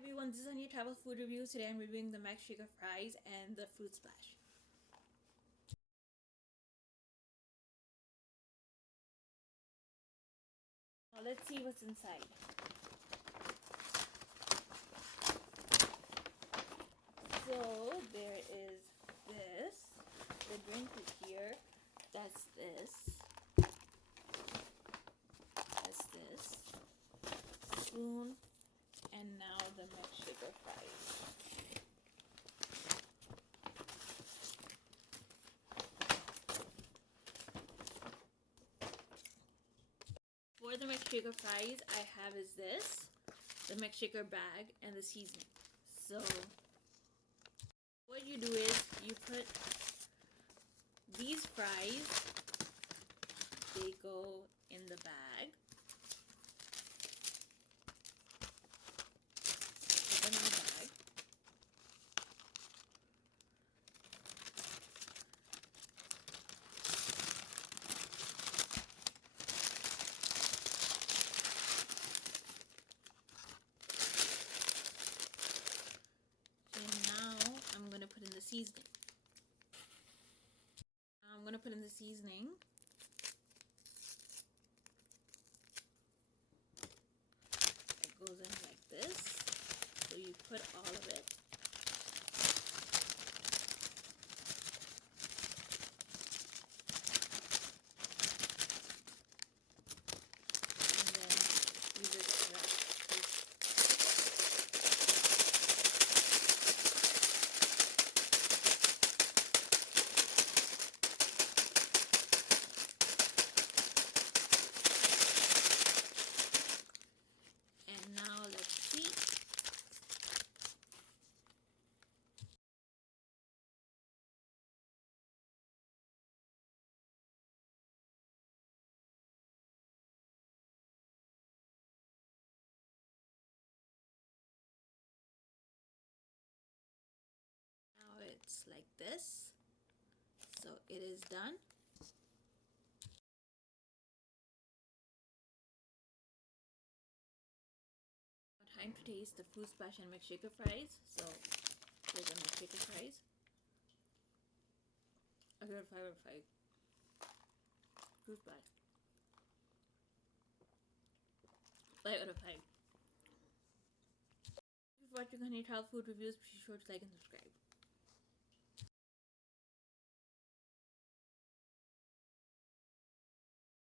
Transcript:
Everyone, this is HunyahTravels Food Reviews. Today I'm reviewing the McShaker fries and the fruit splash. Now let's see what's inside. So there is this, the drink is here, that's this, spoon, and now the McShaker fries. For the McShaker fries, I have is this, the McShaker bag, and the seasoning. So, what you do is, you put these fries, they go in the bag. Put them in the bag. Put in the seasoning. I'm going to put in the seasoning. It goes in like this. So you put all of it. And then you just wrap this. It's like this. So it is done. Time to taste the fruit splash and McShaker fries. So here's the McShaker fries. I got 5 out of 5. Fruit splash. 5 out of 5. If you're watching HunyahTravels Food Reviews, be sure to like and subscribe.